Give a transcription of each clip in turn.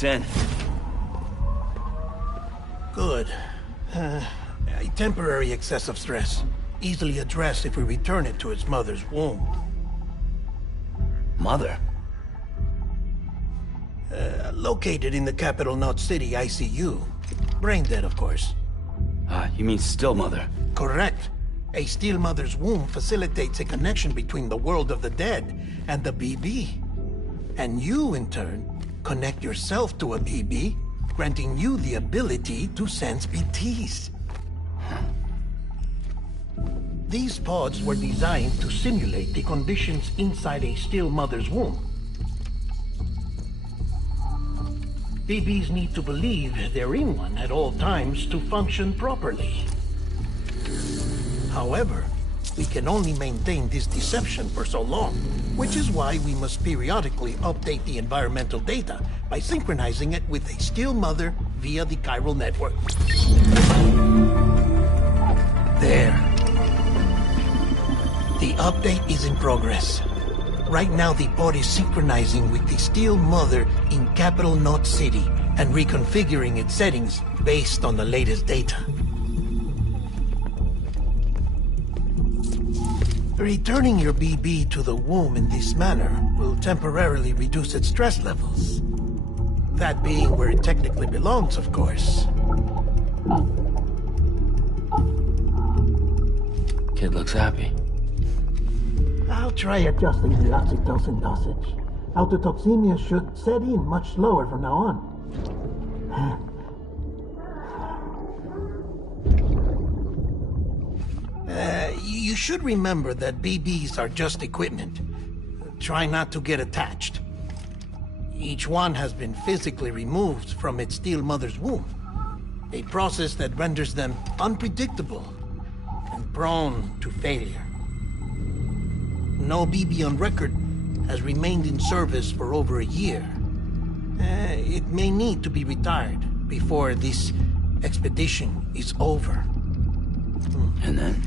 10. Good. A temporary excessive stress. Easily addressed if we return it to its mother's womb. Mother? Located in the capital Knot City ICU. Brain dead, of course. You mean still mother? Correct. A still mother's womb facilitates a connection between the world of the dead and the BB. And you, in turn, connect yourself to a BB, granting you the ability to sense BTs. These pods were designed to simulate the conditions inside a still mother's womb. BBs need to believe they're in one at all times to function properly. However, we can only maintain this deception for so long, which is why we must periodically update the environmental data by synchronizing it with a still mother via the chiral network. There. The update is in progress. Right now, the pod is synchronizing with the still mother in capital Knot City and reconfiguring its settings based on the latest data. Returning your BB to the womb in this manner will temporarily reduce its stress levels. That being where it technically belongs, of course. Kid looks happy. I'll try adjusting the oxytocin dosage. Autotoxemia should set in much slower from now on. You should remember that BBs are just equipment. Try not to get attached. Each one has been physically removed from its still mother's womb. A process that renders them unpredictable and prone to failure. No BB on record has remained in service for over a year. It may need to be retired before this expedition is over. And then?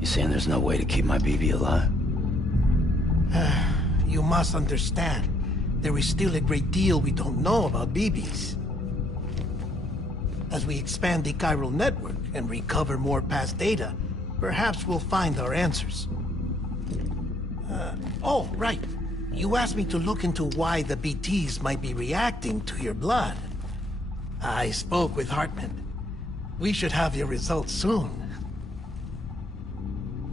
You saying there's no way to keep my BB alive? You must understand, there is still a great deal we don't know about BBs. As we expand the chiral network and recover more past data, perhaps we'll find our answers. Oh, right. You asked me to look into why the BTs might be reacting to your blood. I spoke with Hartman. We should have your results soon.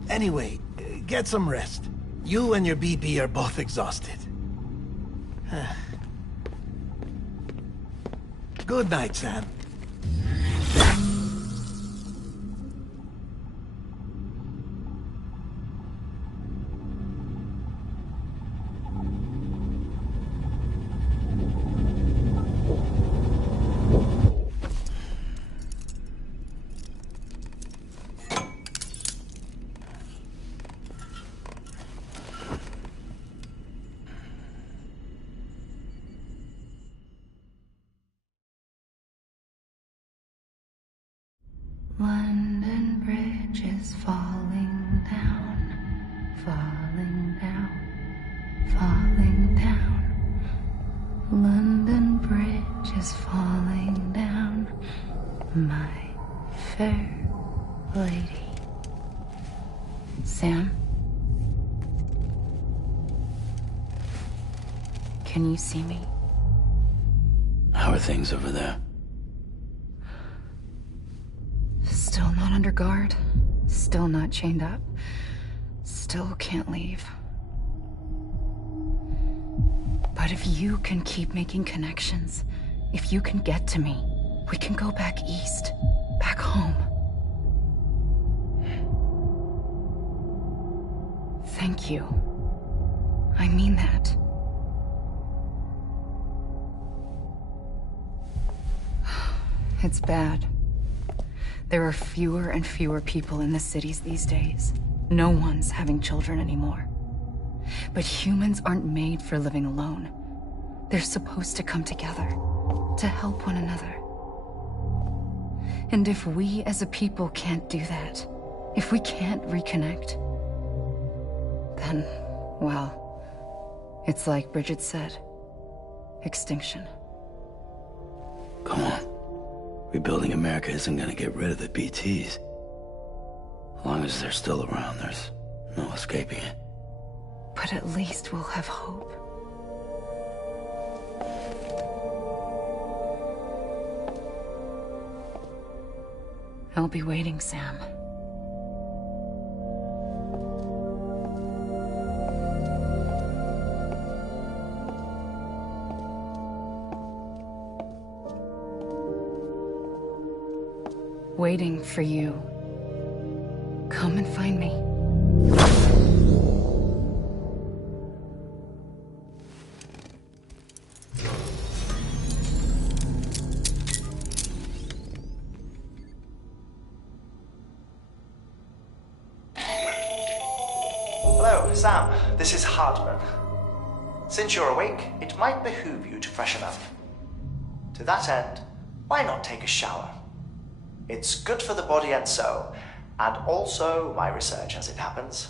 Anyway, get some rest. You and your BB are both exhausted. Good night, Sam. London Bridge is falling down, falling down, falling down. London Bridge is falling down, my fair lady. Sam? Can you see me? How are things over there? Still not under guard, still not chained up, still can't leave. But if you can keep making connections, if you can get to me, we can go back east, back home. Thank you. I mean that. It's bad. There are fewer and fewer people in the cities these days. No one's having children anymore. But humans aren't made for living alone. They're supposed to come together, to help one another. And if we as a people can't do that, if we can't reconnect, then, well, it's like Bridget said, extinction. Come on. Rebuilding America isn't gonna get rid of the BTs. As long as they're still around, there's no escaping it. But at least we'll have hope. I'll be waiting, Sam. Waiting for you. Come and find me. Hello, Sam. This is Hartman. Since you're awake, it might behoove you to freshen up. To that end, why not take a shower? It's good for the body and soul, and also my research as it happens.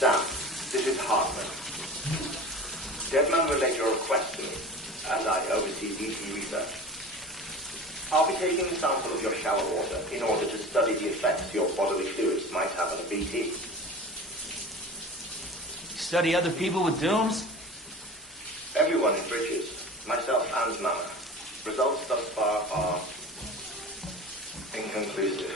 Sam, this is Hartman. Deadman relayed your request to me, as I oversee BT research. I'll be taking a sample of your shower water in order to study the effects your bodily fluids might have on a BT. Study other people with dooms? Everyone in Bridges, myself and Mama. Results thus far are inconclusive.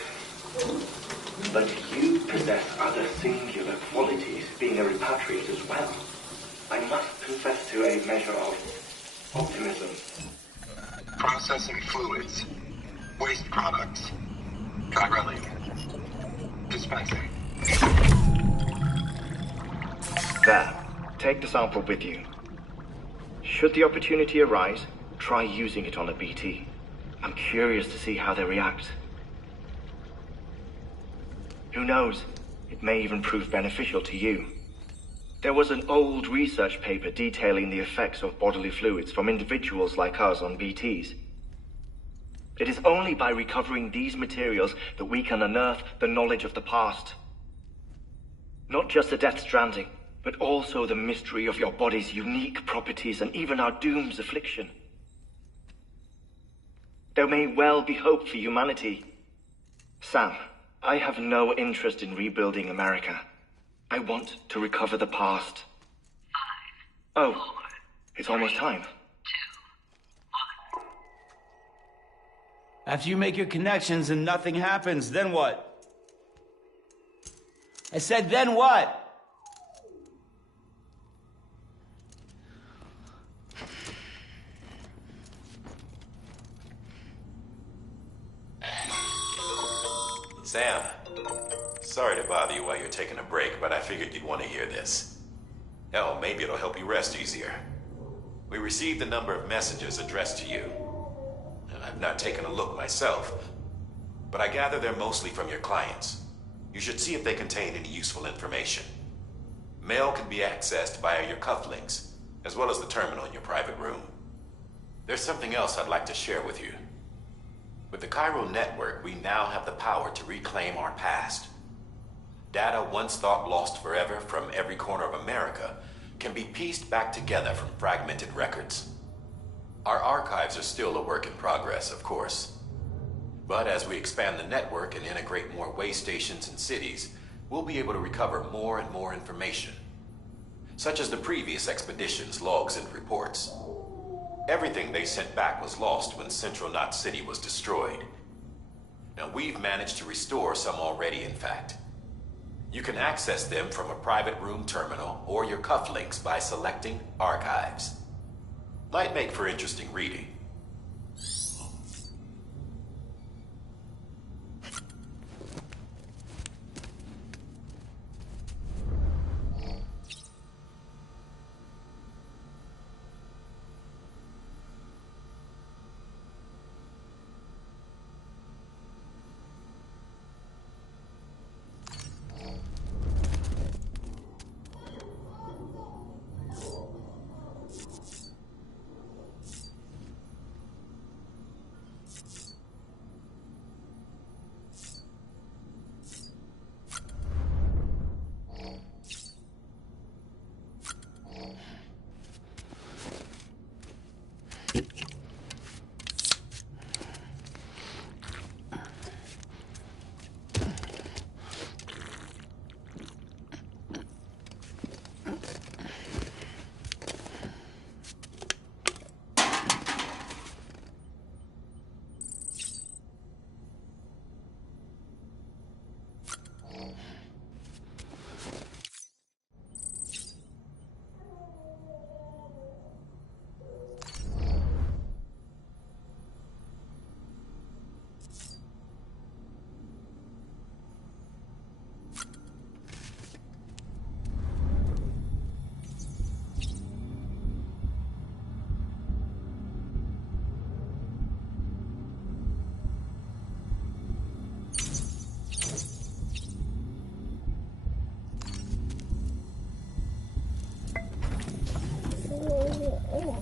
But you possess other singular qualities, being a repatriate as well. I must confess to a measure of optimism. Processing fluids, waste products, drilling, dispensing. There, take the sample with you. Should the opportunity arise, try using it on a BT. I'm curious to see how they react. Who knows? It may even prove beneficial to you. There was an old research paper detailing the effects of bodily fluids from individuals like us on BTs. It is only by recovering these materials that we can unearth the knowledge of the past. Not just the death stranding, but also the mystery of your body's unique properties and even our doom's affliction. There may well be hope for humanity. Sam, I have no interest in rebuilding America. I want to recover the past. 5, 4, it's almost time. 2, 1. After you make your connections and nothing happens, then what? I said, then what? Sam, sorry to bother you while you're taking a break, but I figured you'd want to hear this. Hell, maybe it'll help you rest easier. We received a number of messages addressed to you. I've not taken a look myself, but I gather they're mostly from your clients. You should see if they contain any useful information. Mail can be accessed via your cufflinks, as well as the terminal in your private room. There's something else I'd like to share with you. With the chiral network, we now have the power to reclaim our past. Data once thought lost forever from every corner of America can be pieced back together from fragmented records. Our archives are still a work in progress, of course. But as we expand the network and integrate more way stations and cities, we'll be able to recover more and more information, such as the previous expedition's logs and reports. Everything they sent back was lost when Central Knot City was destroyed. Now we've managed to restore some already, in fact. You can access them from a private room terminal or your cufflinks by selecting Archives. Might make for interesting reading.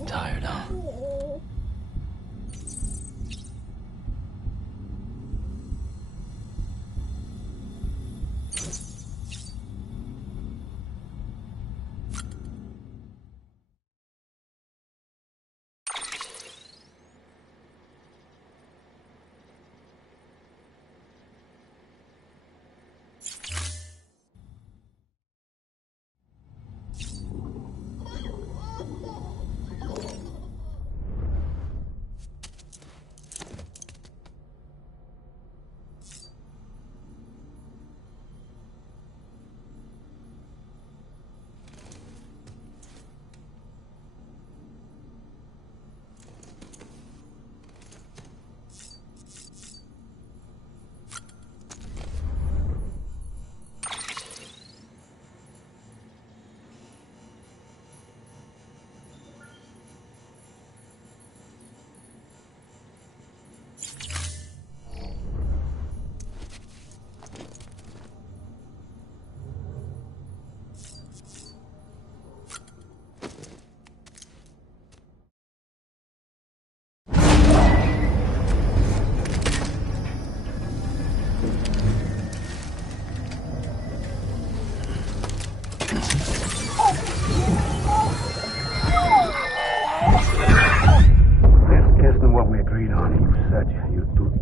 Tired, huh?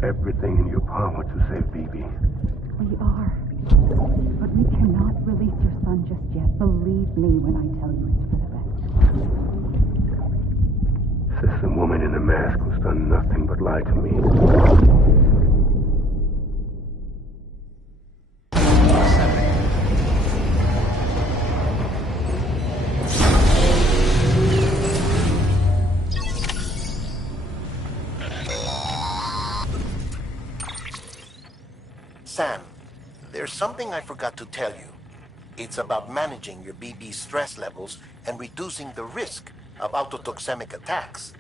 Everything in your power to save BB. We are. But we cannot release your son just yet. Believe me when I tell you it's for the best. Says some woman in a mask who's done nothing but lie to me. Sam, there's something I forgot to tell you. It's about managing your BB stress levels and reducing the risk of autotoxemic attacks.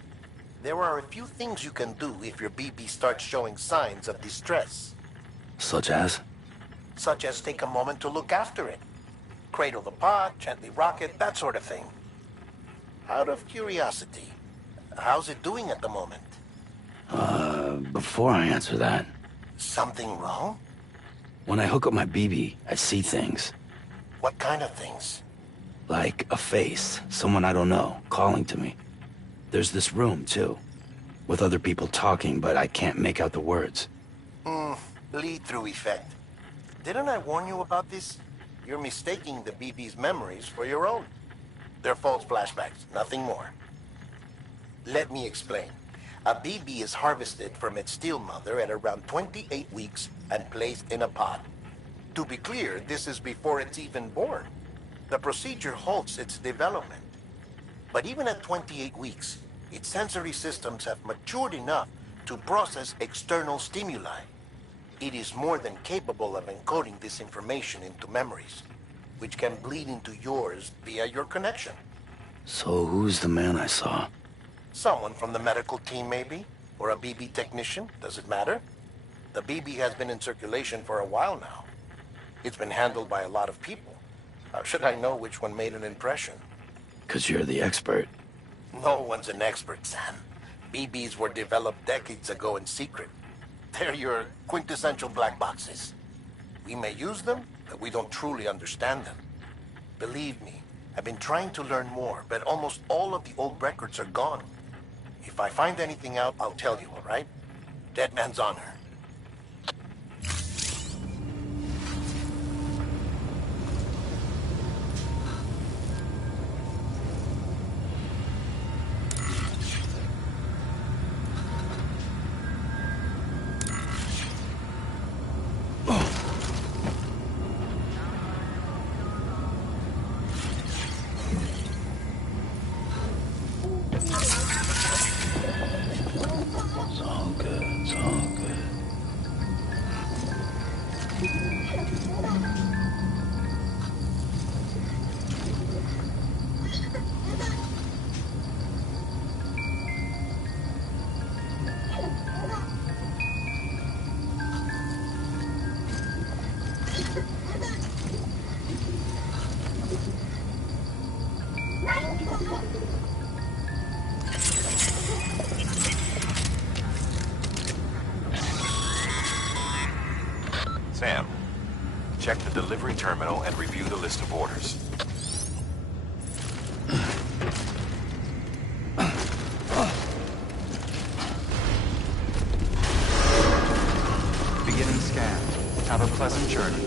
There are a few things you can do if your BB starts showing signs of distress. Such as? Such as take a moment to look after it. Cradle the pot, gently rock it, that sort of thing. Out of curiosity, how's it doing at the moment? Before I answer that, Something wrong? when I hook up my BB, I see things. What kind of things? Like a face, someone I don't know, calling to me. There's this room, too, with other people talking, but I can't make out the words. Lead-through effect. Didn't I warn you about this? You're mistaking the BB's memories for your own. They're false flashbacks, nothing more. Let me explain. A BB is harvested from its steel mother at around 28 weeks and placed in a pod. To be clear, this is before it's even born. The procedure halts its development. But even at 28 weeks, its sensory systems have matured enough to process external stimuli. It is more than capable of encoding this information into memories, which can bleed into yours via your connection. So who's the man I saw? Someone from the medical team, maybe? Or a BB technician? Does it matter? The BB has been in circulation for a while now. It's been handled by a lot of people. How should I know which one made an impression? 'Cause you're the expert. No one's an expert, Sam. BBs were developed decades ago in secret. They're your quintessential black boxes. We may use them, but we don't truly understand them. Believe me, I've been trying to learn more, but almost all of the old records are gone. If I find anything out, I'll tell you, all right? Dead man's honor. It's all good, it's all good. Sam, check the delivery terminal and review the list of orders. Beginning scan. Have a pleasant journey.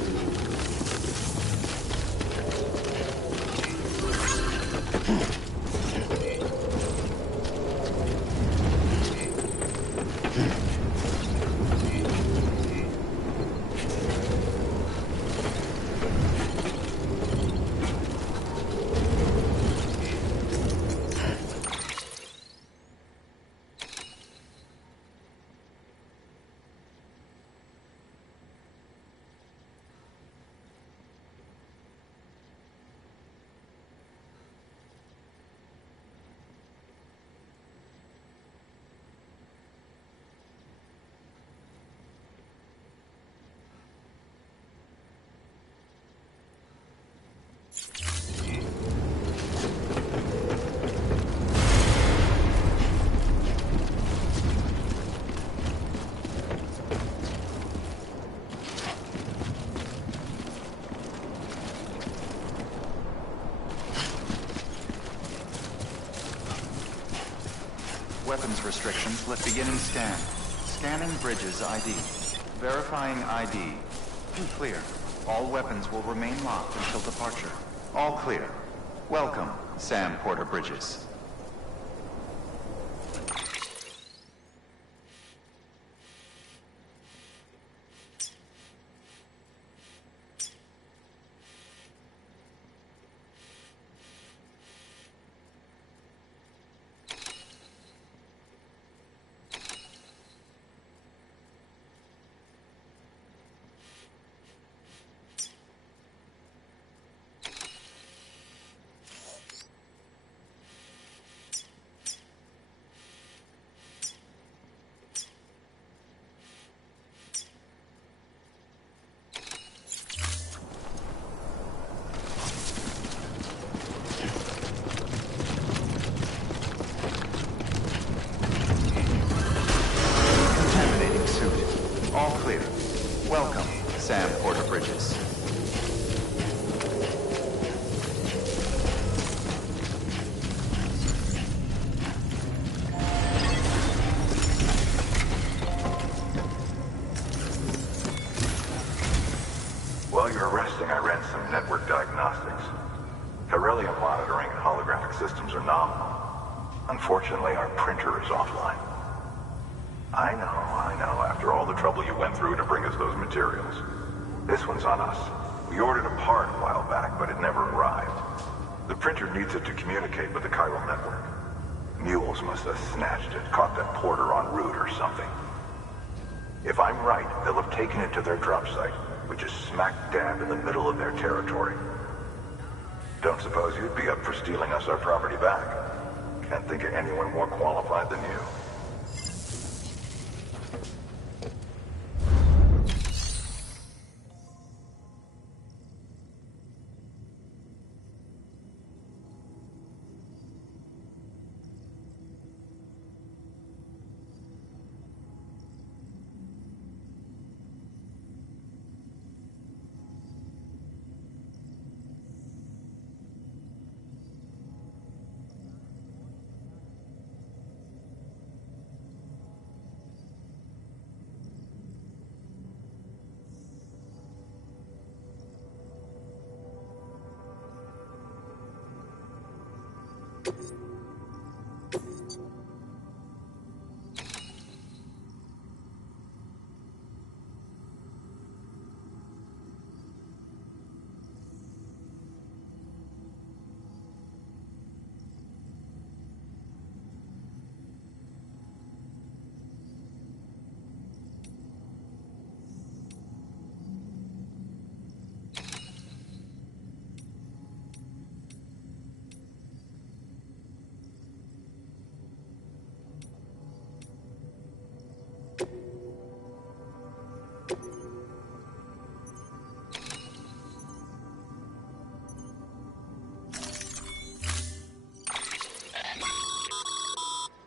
Weapons restrictions. Let beginning scan. Scanning Bridges ID. Verifying ID. Clear. All weapons will remain locked until departure. All clear. Welcome, Sam Porter Bridges. systems are nominal. Unfortunately, our printer is offline. I know, after all the trouble you went through to bring us those materials. This one's on us. We ordered a part a while back, but it never arrived. The printer needs it to communicate with the chiral network. Mules must have snatched it, caught that porter en route or something. If I'm right, they'll have taken it to their drop site, which is smack dab in the middle of their territory. Don't suppose you'd be up for stealing us our property back? Can't think of anyone more qualified than you.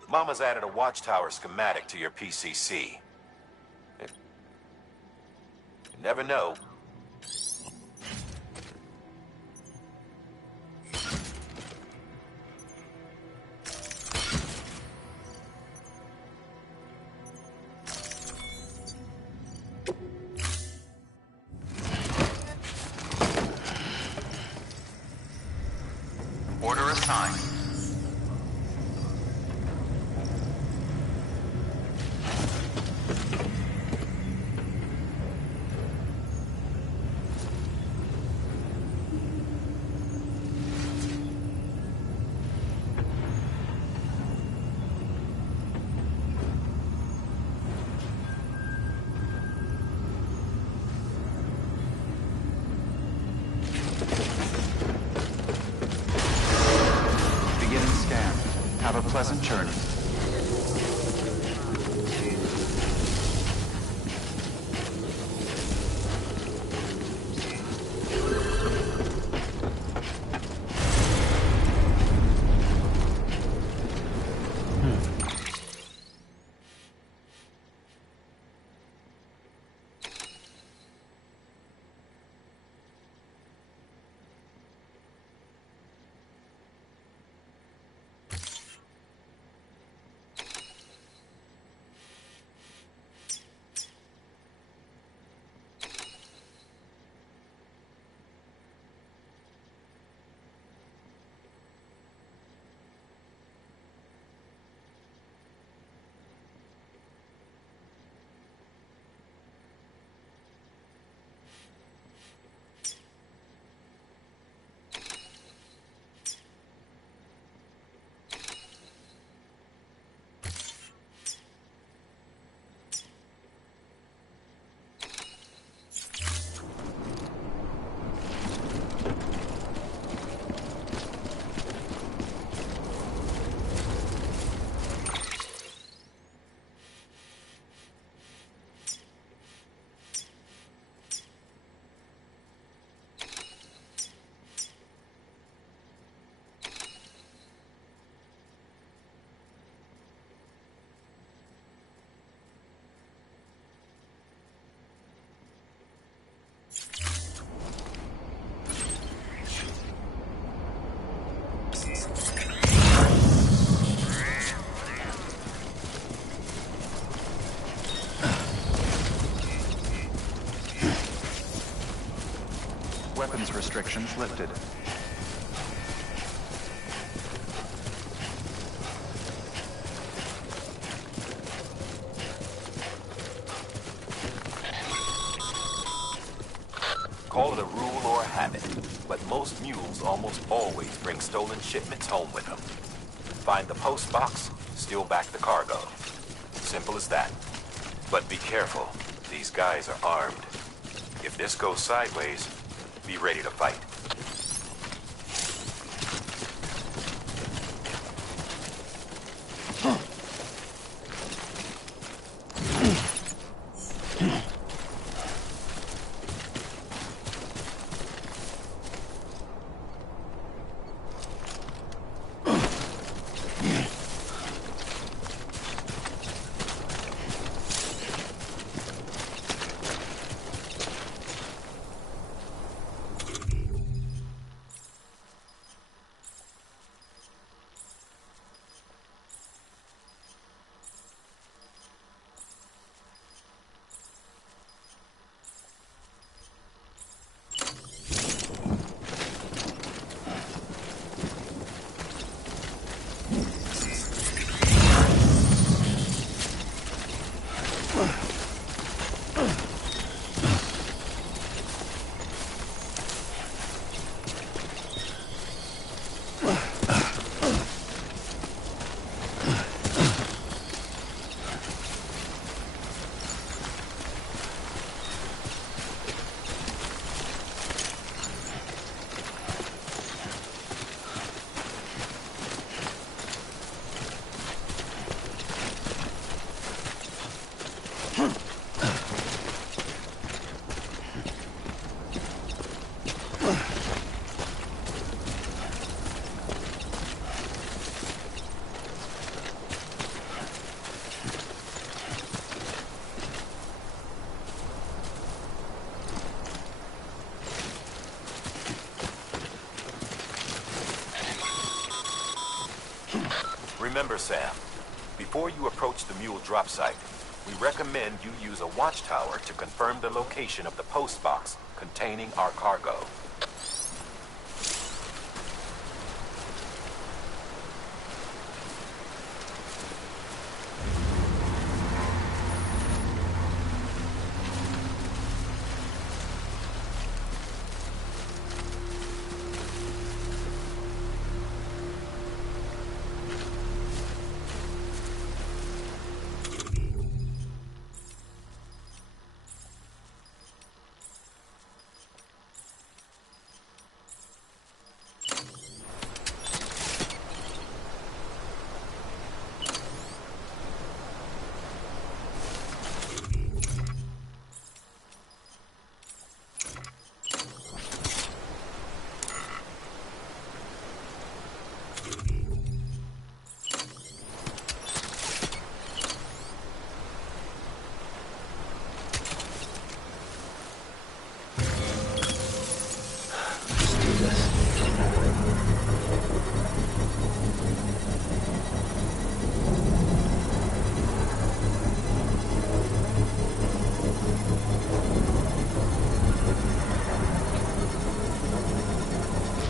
Mama's added a watchtower schematic to your PCC. You never know. Order assigned. Have a pleasant journey. Weapons restrictions lifted. Call it a rule or a habit, but most mules almost always bring stolen shipments home with them. Find the post box, steal back the cargo. Simple as that. But be careful. These guys are armed. If this goes sideways, be ready to fight. Remember, Sam, before you approach the mule drop site, we recommend you use a watchtower to confirm the location of the post box containing our cargo.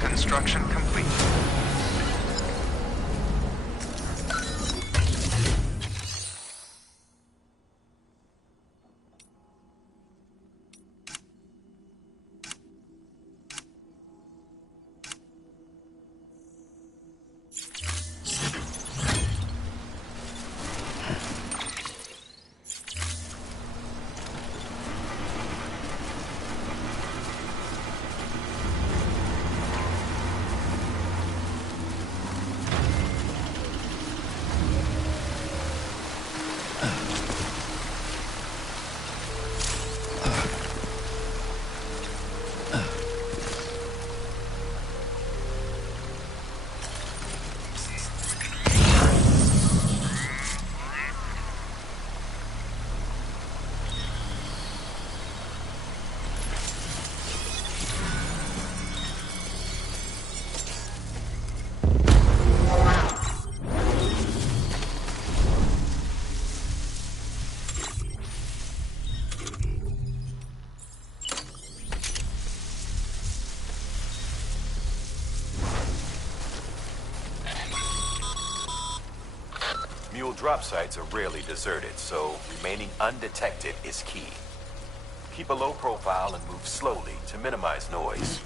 Construction complete. Mule drop sites are rarely deserted, so remaining undetected is key. Keep a low profile and move slowly to minimize noise.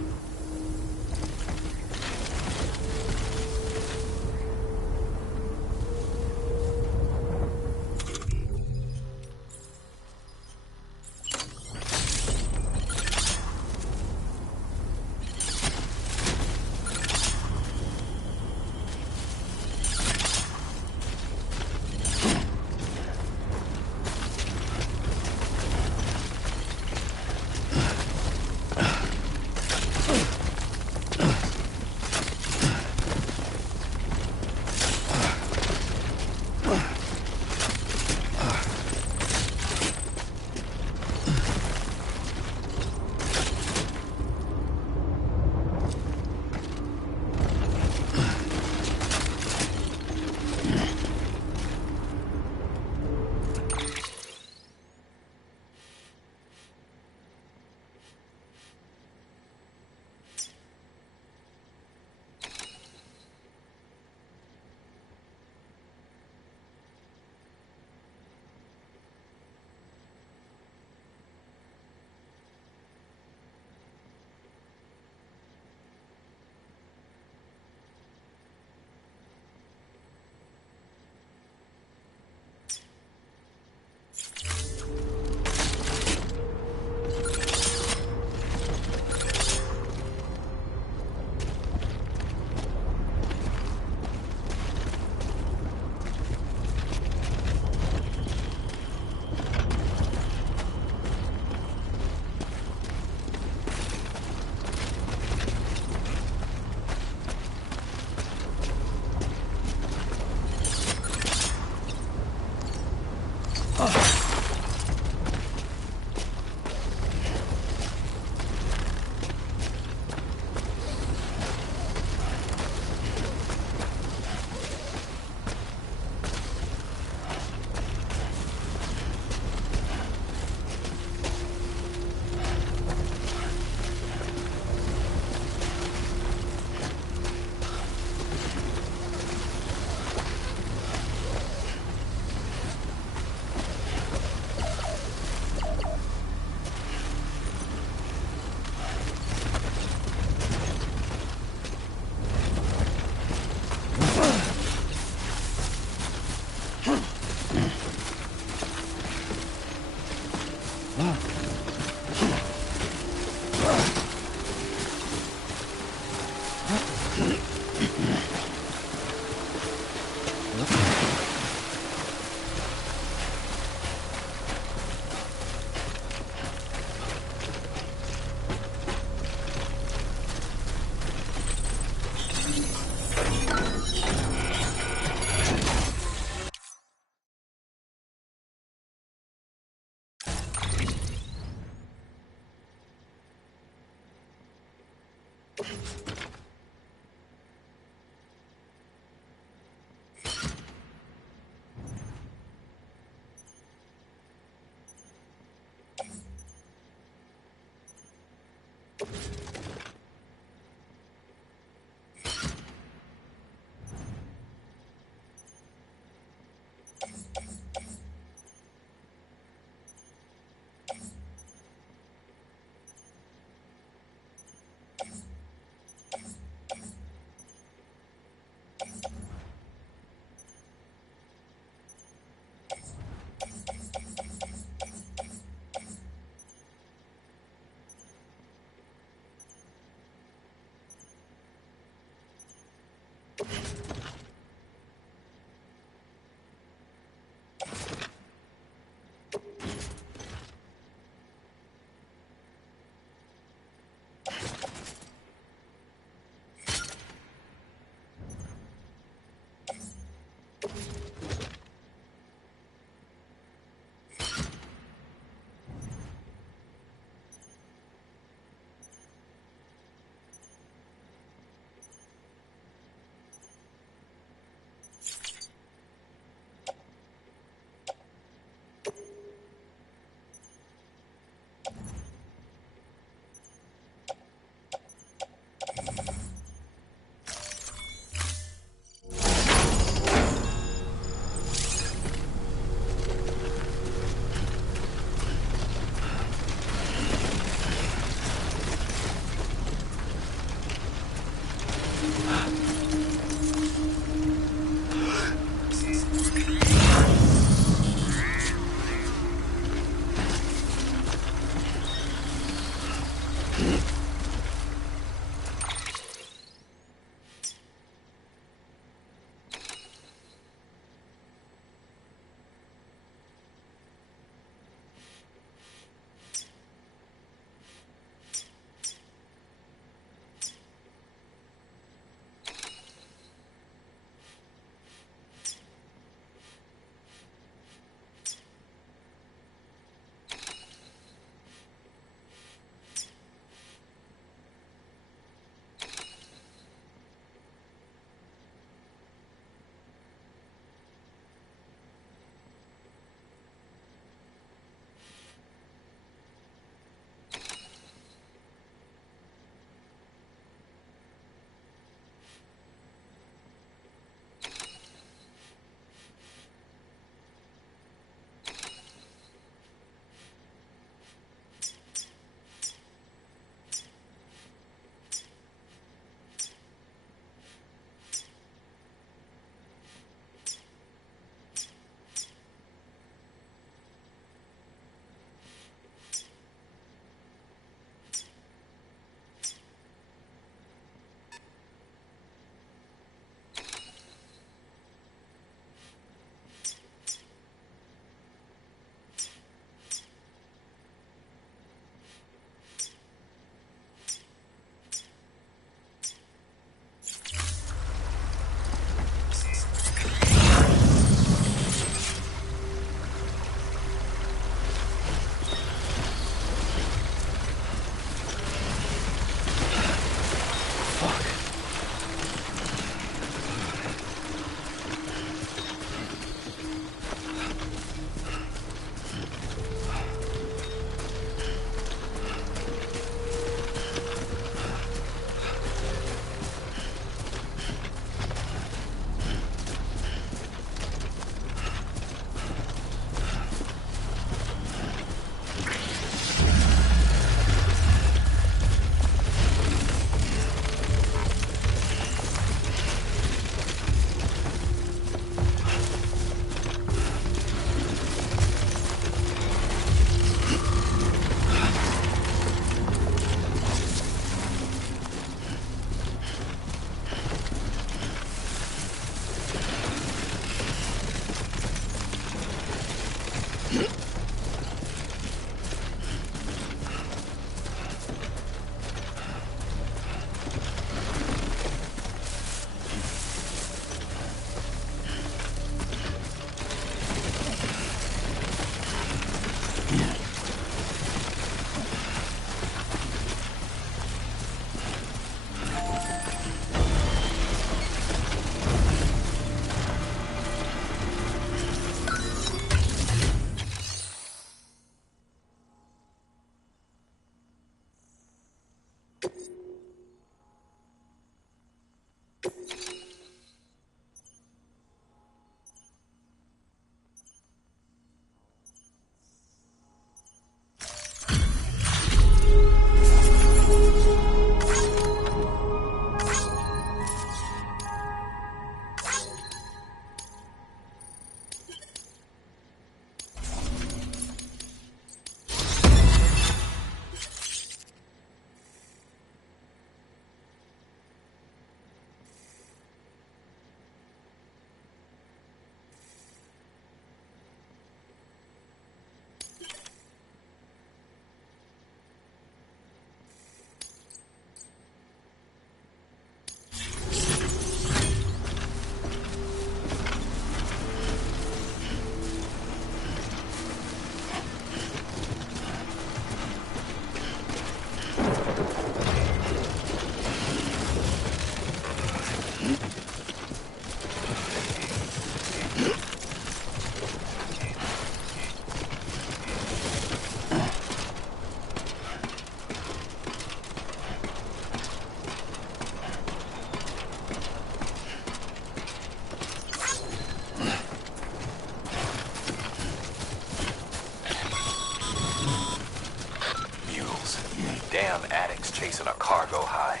Damn addicts chasing a cargo high.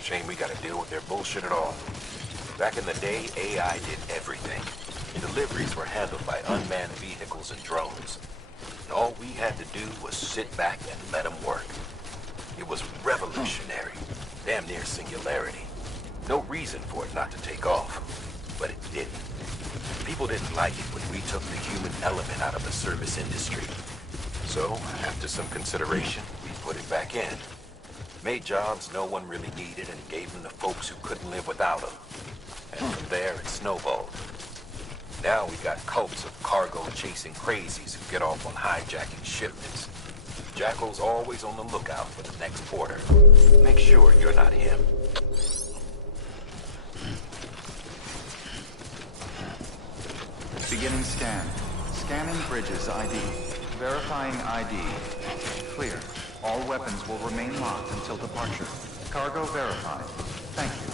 Shame we gotta deal with their bullshit at all. Back in the day, AI did everything. Deliveries were handled by unmanned vehicles and drones. And all we had to do was sit back and let them work. It was revolutionary. Damn near singularity. No reason for it not to take off. But it didn't. People didn't like it when we took the human element out of the service industry. So, after some consideration, we put it back in. Made jobs no one really needed and gave them to folks who couldn't live without them. And from there, it snowballed. Now we got cults of cargo-chasing crazies who get off on hijacking shipments. Jackal's always on the lookout for the next porter. Make sure you're not him. Beginning scan. Scanning bridges ID. Verifying ID. Clear. All weapons will remain locked until departure. Cargo verified. Thank you.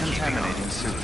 Decontaminating suit.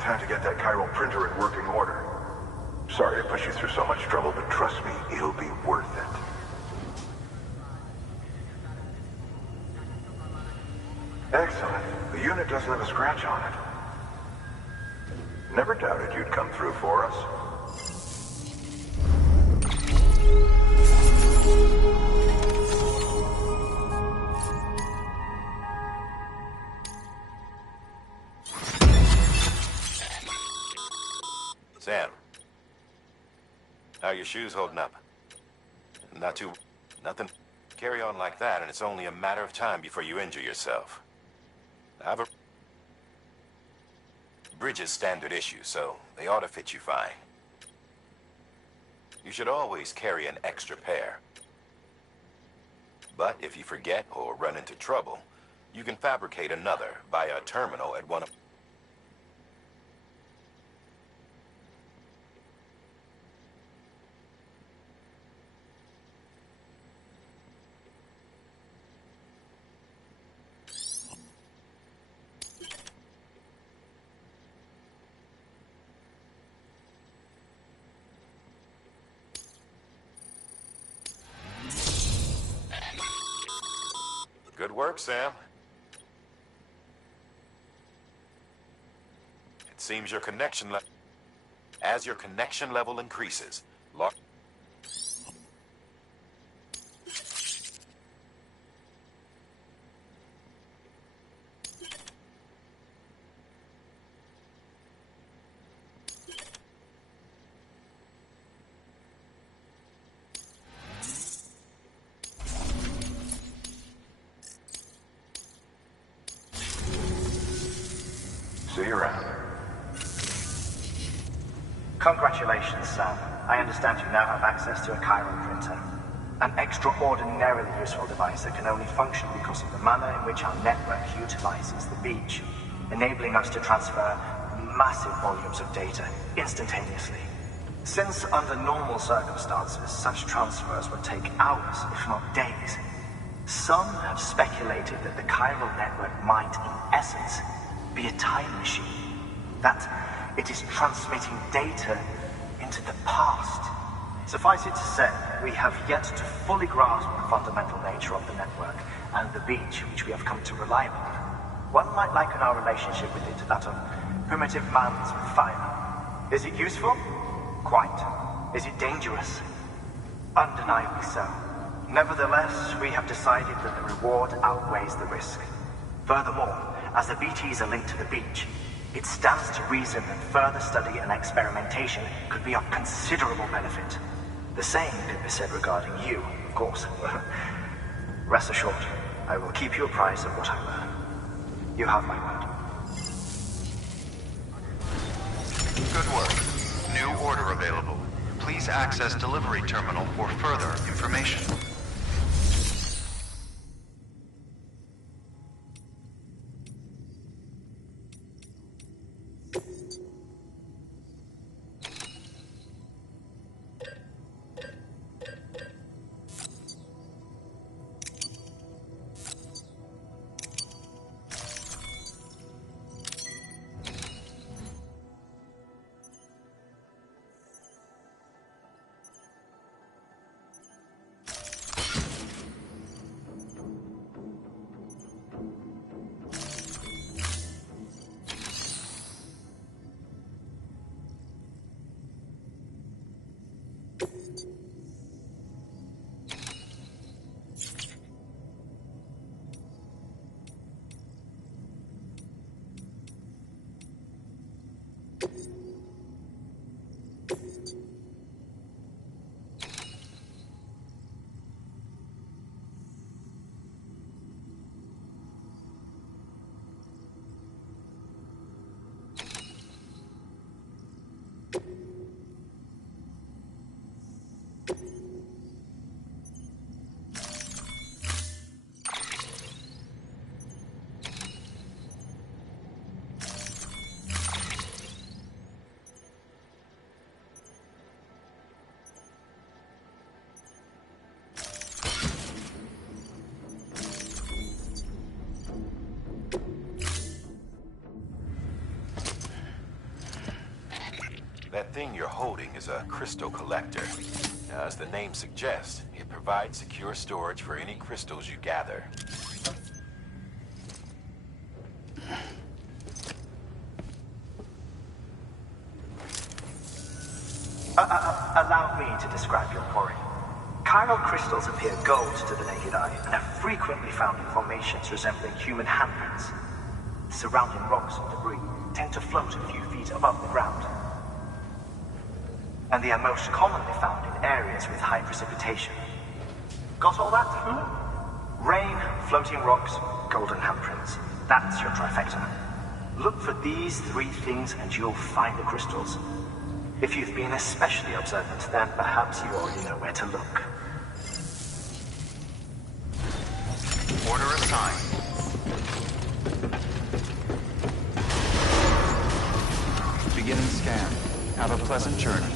Time to get that chiral printer in working order. Sorry to push you through so much trouble, but trust me, it'll be worth it. Excellent. The unit doesn't have a scratch on it. Never doubted you'd come through for us. Sam, how are your shoes holding up? Not too... nothing? Carry on like that, and it's only a matter of time before you injure yourself. I've a... Bridge is standard issue, so they ought to fit you fine. You should always carry an extra pair. But if you forget or run into trouble, you can fabricate another via a terminal at one of... Good work, Sam. It seems your connection level... As your connection level increases, See you around. Congratulations, Sam. I understand you now have access to a chiral printer. An extraordinarily useful device that can only function because of the manner in which our network utilizes the beach, enabling us to transfer massive volumes of data instantaneously. Since under normal circumstances, such transfers would take hours, if not days, some have speculated that the chiral network might, in essence, be a time machine. That it is transmitting data into the past. Suffice it to say, we have yet to fully grasp the fundamental nature of the network and the beach which we have come to rely upon. One might liken our relationship with it to that of primitive man's with fire. Is it useful? Quite. Is it dangerous? Undeniably so. Nevertheless, we have decided that the reward outweighs the risk. Furthermore, as the BTs are linked to the beach, it stands to reason that further study and experimentation could be of considerable benefit. The same could be said regarding you, of course. Rest assured, I will keep you apprised of what I learn. You have my word. Good work. New order available. Please access delivery terminal for further information. That thing you're holding is a crystal collector. Now, as the name suggests, it provides secure storage for any crystals you gather. Allow me to describe your quarry. Chiral crystals appear gold to the naked eye and are frequently found in formations resembling human handprints. Surrounding rocks or debris tend to float a few feet above the ground. And they are most commonly found in areas with high precipitation. Got all that? Rain, floating rocks, golden handprints. That's your trifecta. Look for these three things and you'll find the crystals. If you've been especially observant, then perhaps you already know where to look. Order assigned. Beginning scan. Have a pleasant journey.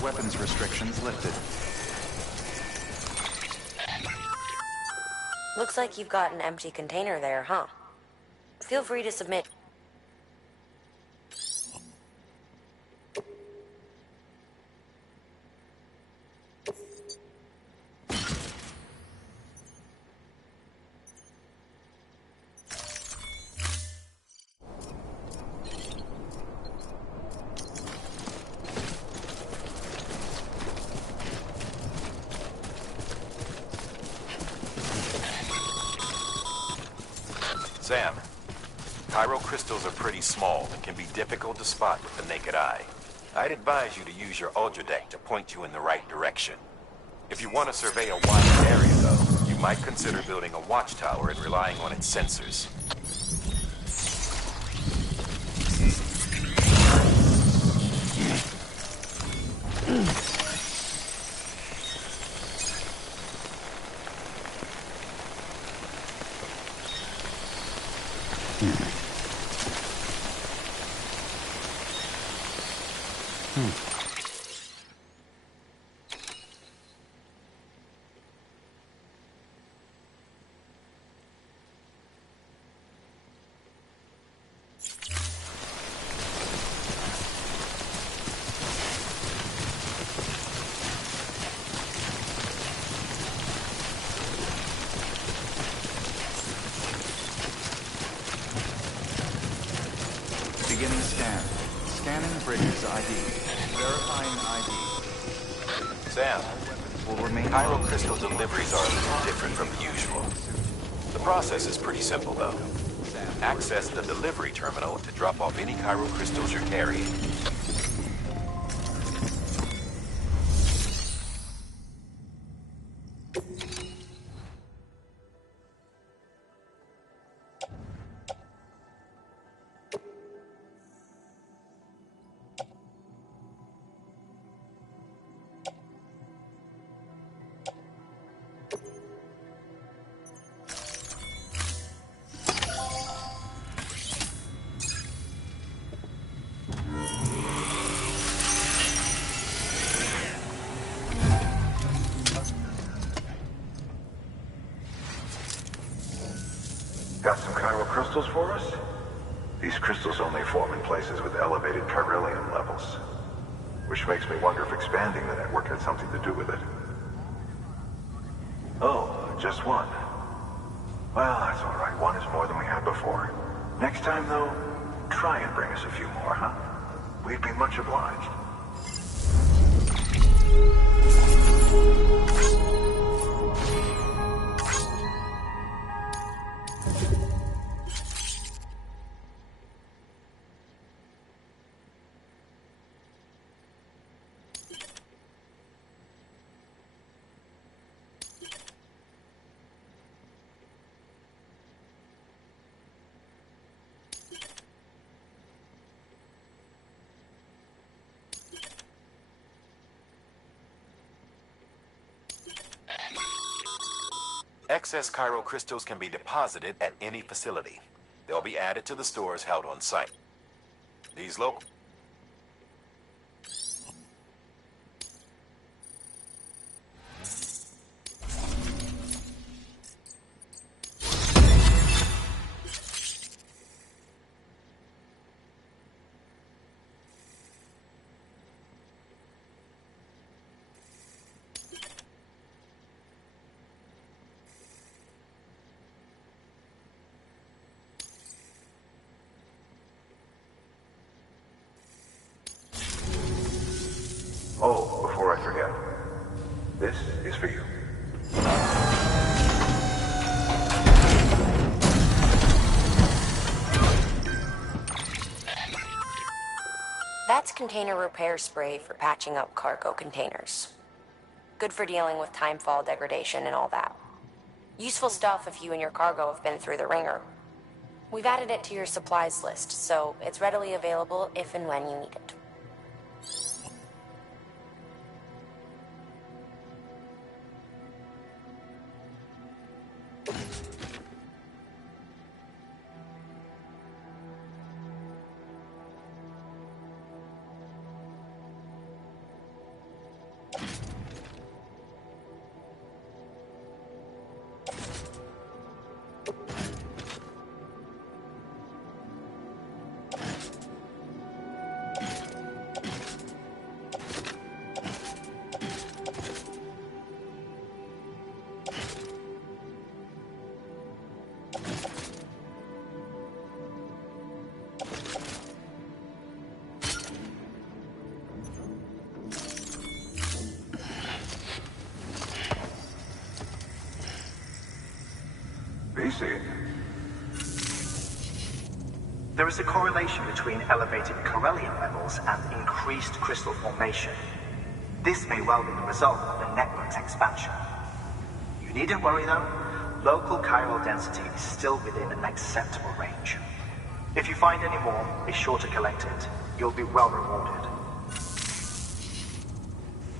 Weapons restrictions lifted. Looks like you've got an empty container there, huh? Feel free to submit. Sam, chiral crystals are pretty small and can be difficult to spot with the naked eye. I'd advise you to use your ultra deck to point you in the right direction. If you want to survey a wide area, though, you might consider building a watchtower and relying on its sensors. Beginning scan. Scanning bridges ID. Verifying ID. Sam, Will remain Chiral crystal deliveries are a little different from usual. The process is pretty simple, though. Access the delivery terminal to drop off any chiral crystals you're carrying. Got some chiral crystals for us? These crystals only form in places with elevated chiralium levels. Which makes me wonder if expanding the network had something to do with it. Oh, just one. Well, that's all right. One is more than we had before. Next time, though, try and bring us a few more, huh? We'd be much obliged. Excess chiral crystals can be deposited at any facility. They'll be added to the stores held on site. These local... Oh, before I forget, this is for you. That's container repair spray for patching up cargo containers. Good for dealing with timefall degradation and all that. Useful stuff if you and your cargo have been through the ringer. We've added it to your supplies list, so it's readily available if and when you need it. There is a correlation between elevated chiralium levels and increased crystal formation. This may well be the result of the network's expansion. You needn't worry though, local chiral density is still within an acceptable range. If you find any more, be sure to collect it. You'll be well rewarded.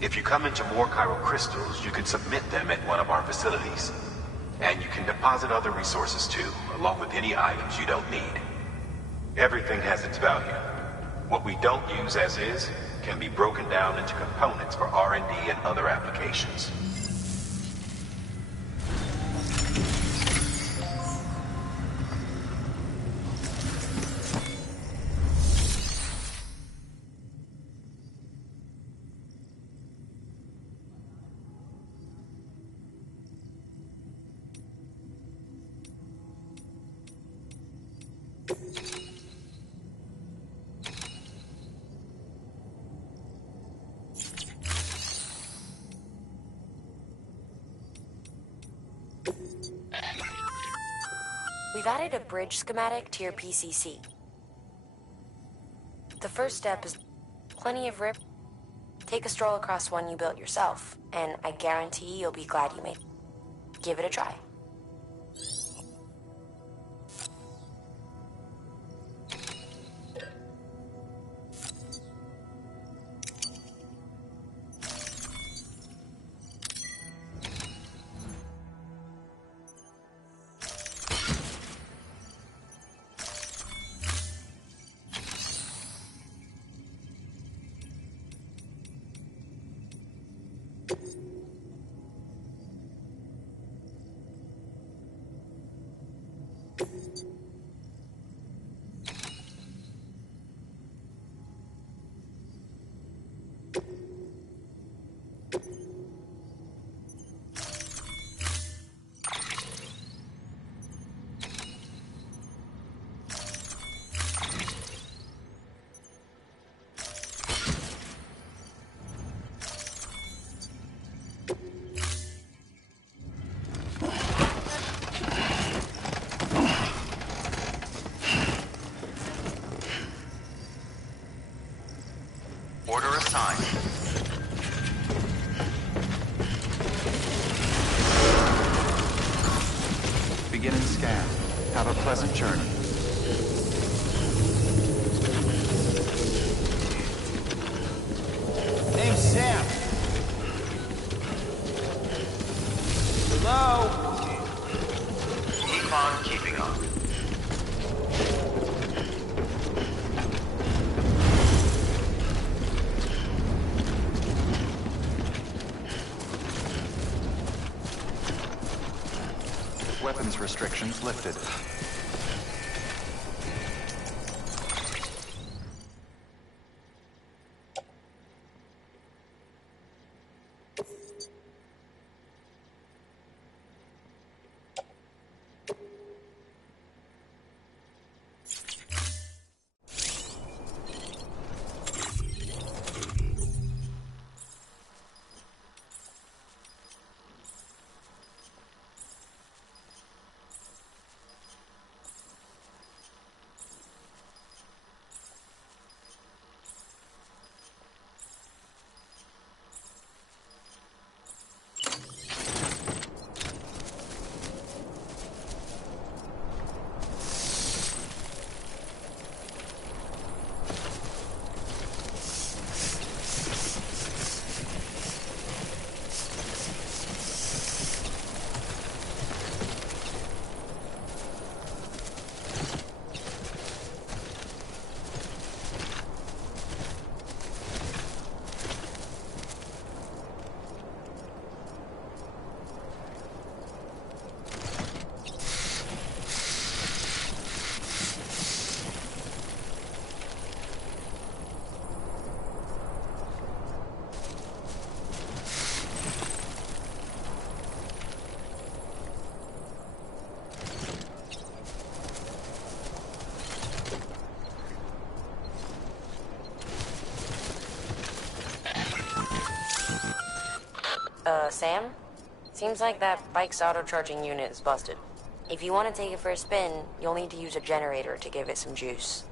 If you come into more chiral crystals, you can submit them at one of our facilities. And you can deposit other resources too, along with any items you don't need. Everything has its value. What we don't use as is can be broken down into components for R&D and other applications. We've added a bridge schematic to your PCC. The first step is plenty of rip. Take a stroll across one you built yourself, and I guarantee you'll be glad you made it. Give it a try. Order assigned. Beginning scan. Have a pleasant journey. Name's Sam. Hello? Keep on keeping on. Weapons restrictions lifted. Sam? Seems like that bike's auto-charging unit is busted. If you want to take it for a spin, you'll need to use a generator to give it some juice.